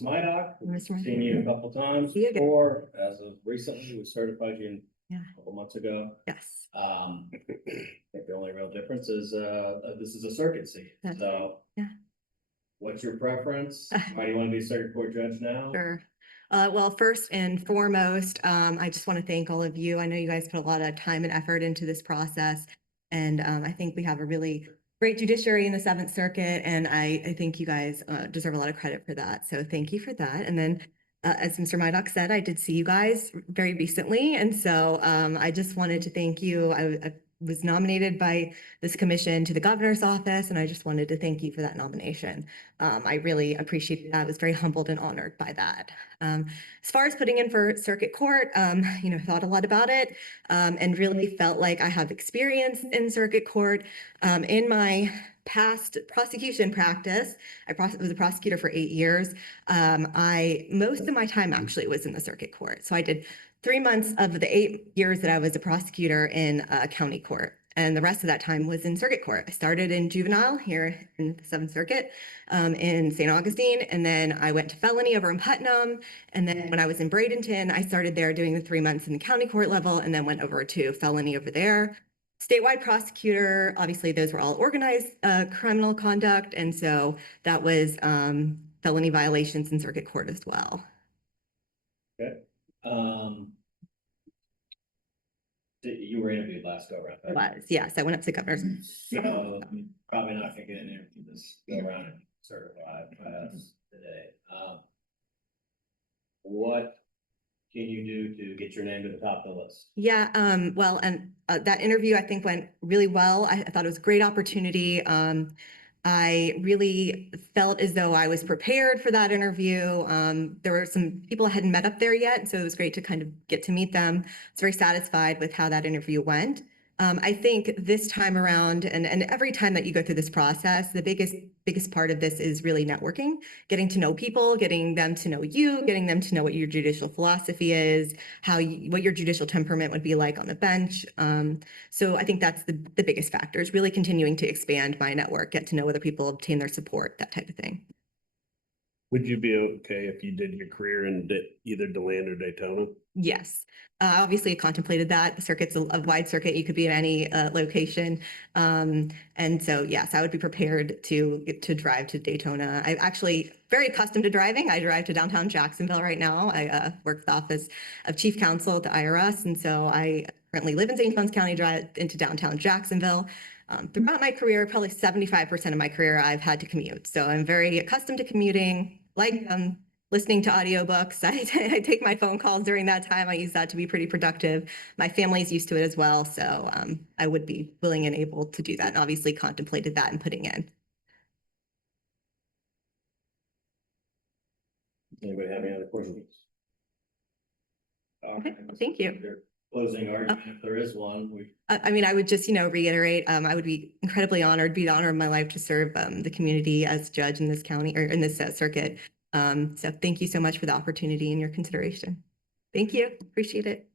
Ms. Mydock. Mr. We've seen you a couple times See you again. before. As of recently, we certified you Yeah. a couple months ago. Yes. I think the only real difference is this is a circuit seat. That's So yeah. What's your preference? Why do you want to be a circuit court judge now? Sure. Well, first and foremost, I just want to thank all of you. I know you guys put a lot of time and effort into this process, and I think we have a really great judiciary in the Seventh Circuit, and I think you guys deserve a lot of credit for that. So thank you for that. And then, as Mr. Mydock said, I did see you guys very recently, and so I just wanted to thank you. I was nominated by this commission to the governor's office, and I just wanted to thank you for that nomination. I really appreciated that. I was very humbled and honored by that. As far as putting in for circuit court, thought a lot about it, and really felt like I have experience in circuit court. In my past prosecution practice, I was a prosecutor for 8 years. Most of my time actually was in the circuit court. So I did 3 months of the 8 years that I was a prosecutor in county court. And the rest of that time was in circuit court. I started in juvenile here in the Seventh Circuit in St. Augustine. And then I went to felony over in Putnam. And then when I was in Bradenton, I started there doing the 3 months in the county court level and then went over to felony over there. Statewide prosecutor, obviously those were all organized criminal conduct. And so that was felony violations in circuit court as well. Okay. You were interviewed last go around. Right? Was, yes. I went up to the governor's. So probably not gonna get an interview this go around and certified today. What can you do to get your name to the top of the list? Yeah, well, and that interview I think went really well. I thought it was a great opportunity. I really felt as though I was prepared for that interview. There were some people I hadn't met up there yet, so it was great to kind of get to meet them. I was very satisfied with how that interview went. I think this time around, and every time that you go through this process, the biggest part of this is really networking, getting to know people, getting them to know you, getting them to know what your judicial philosophy is, what your judicial temperament would be like on the bench. So I think that's the biggest factor, is really continuing to expand my network, get to know other people, obtain their support, that type of thing. Would you be okay if you did your career in either DeLand or Daytona? Yes. Obviously, I contemplated that. The circuit's a wide circuit. You could be at any location. And so, yes, I would be prepared to drive to Daytona. I'm actually very accustomed to driving. I drive to downtown Jacksonville right now. I work for the Office of Chief Counsel at the IRS. And so I currently live in St. Johns County, drive into downtown Jacksonville. Throughout my career, probably 75% of my career, I've had to commute. So I'm very accustomed to commuting, like listening to audiobooks. I take my phone calls during that time. I use that to be pretty productive. My family's used to it as well. So I would be willing and able to do that, and obviously contemplated that and putting in. Anybody have any other questions? Okay, thank you. Closing argument, if there is one. I mean, I would just, reiterate, I would be incredibly honored, be the honor of my life to serve the community as judge in this county or in this circuit. So thank you so much for the opportunity and your consideration. Thank you. Appreciate it.